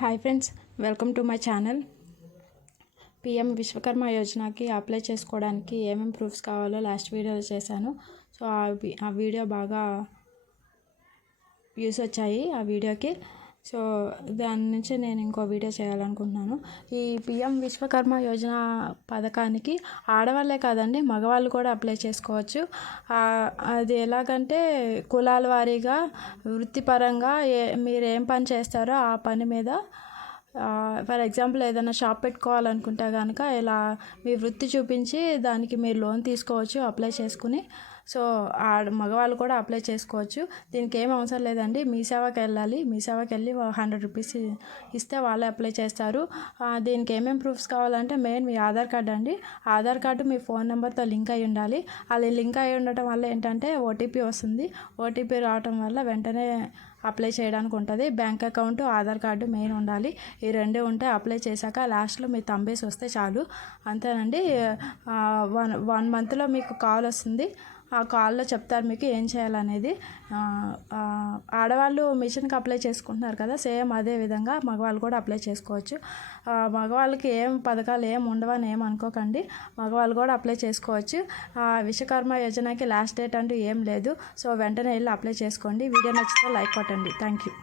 Hi friends, welcome to my channel. PM Vishwakarma యోజనకి apply చేసుకోవడానికి ఏమేమి ప్రూఫ్స్ కావాలో లాస్ట్ వీడియోలో చేశాను. సో ఆ వీడియో బాగా వ్యూస్ వచ్చాయి ఆ వీడియోకి. సో దాని నుంచి నేను ఇంకో వీడియో చేయాలనుకుంటున్నాను. ఈ పిఎం విశ్వకర్మ యోజన పథకానికి ఆడవాళ్ళే కాదండి, మగవాళ్ళు కూడా అప్లై చేసుకోవచ్చు. అది ఎలాగంటే కులాల వారీగా వృత్తిపరంగా మీరు ఏం పని చేస్తారో ఆ పని మీద, ఫర్ ఎగ్జాంపుల్ ఏదైనా షాప్ పెట్టుకోవాలనుకుంటే కనుక ఇలా మీ వృత్తి చూపించి దానికి మీరు లోన్ తీసుకోవచ్చు అప్లై చేసుకుని. సో మగవాళ్ళు కూడా అప్లై చేసుకోవచ్చు. దీనికి ఏం అవసరం లేదండి, మీ సేవకి వెళ్ళాలి. మీ సేవకి వెళ్ళి 100 రూపీస్ ఇస్తే వాళ్ళే అప్లై చేస్తారు. దీనికి ఏమేమి ప్రూఫ్స్ కావాలంటే మెయిన్ మీ ఆధార్ కార్డ్ అండి. ఆధార్ కార్డు మీ ఫోన్ నెంబర్తో లింక్ అయి ఉండాలి. అది లింక్ అయి ఉండటం వల్ల ఏంటంటే ఓటీపీ వస్తుంది. ఓటీపీ రావటం వల్ల వెంటనే అప్లై చేయడానికి ఉంటుంది. Bank account, Aadhaar card main ఉండాలి. ఈ రెండే ఉంటే అప్లై చేశాక లాస్ట్లో మీ తంబేసి వస్తే చాలు, అంతేనండి. 1 మంత్లో మీకు కాల్ వస్తుంది. ఆ కాల్లో చెప్తారు మీకు ఏం చేయాలనేది. ఆడవాళ్ళు మిషన్కి అప్లై చేసుకుంటున్నారు కదా, సేమ్ అదే విధంగా మగవాళ్ళు కూడా అప్లై చేసుకోవచ్చు. మగవాళ్ళకి ఏం పథకాలు ఏం ఉండవని ఏం అనుకోకండి, మగవాళ్ళు కూడా అప్లై చేసుకోవచ్చు. విశ్వకర్మ యోజనకి లాస్ట్ డేట్ అంటూ ఏం లేదు. సో వెంటనే వెళ్ళి అప్లై చేసుకోండి. వీడియో నచ్చితే లైక్ కొట్టండి. Thank you.